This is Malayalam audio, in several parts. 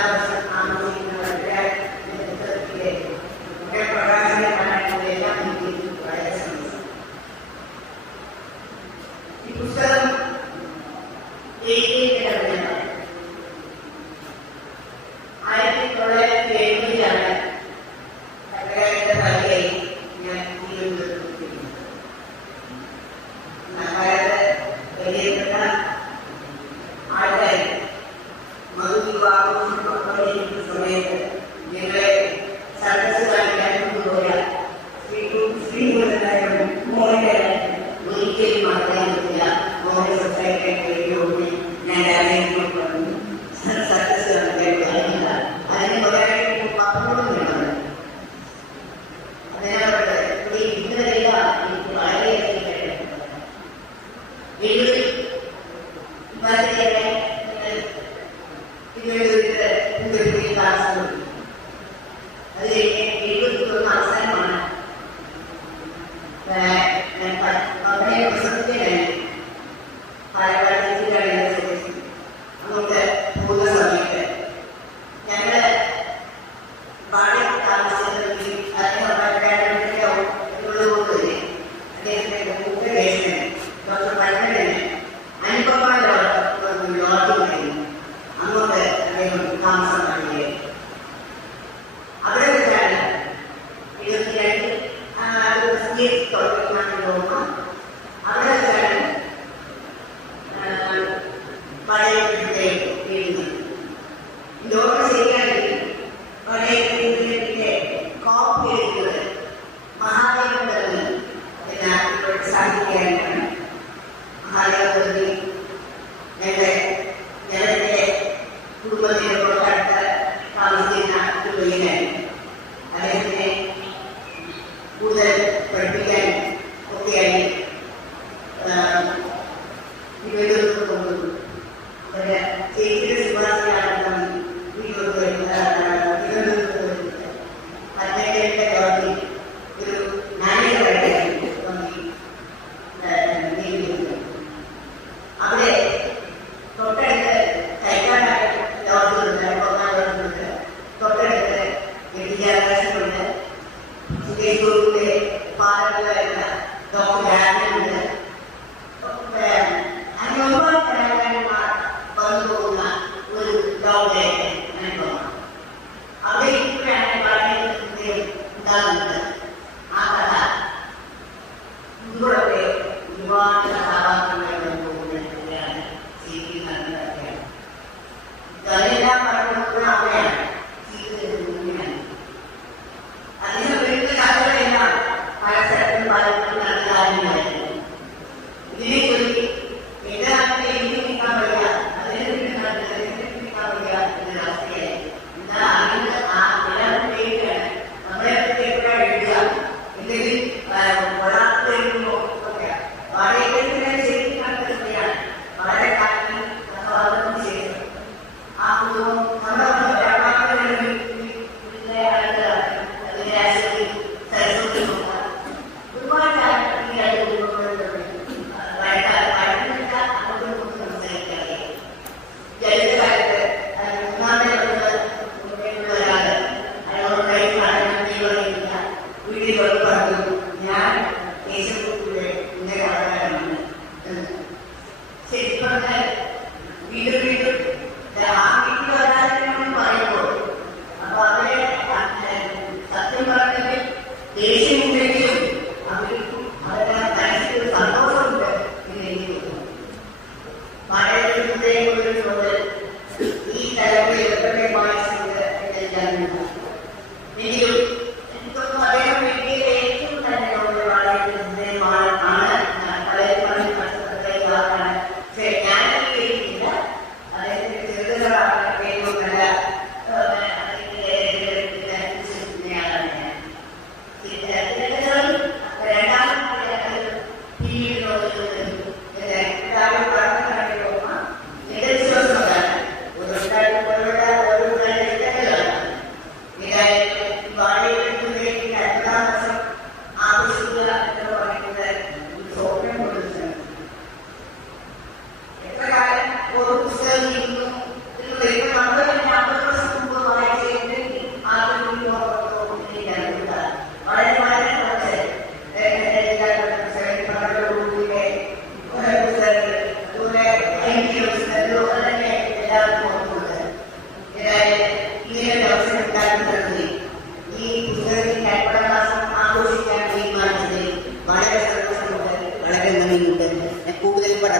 that yes. is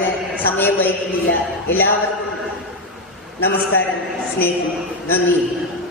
പറഞ്ഞ് സമയം വൈകുന്നില്ല എല്ലാവർക്കും നമസ്കാരം സ്നേഹം നന്ദി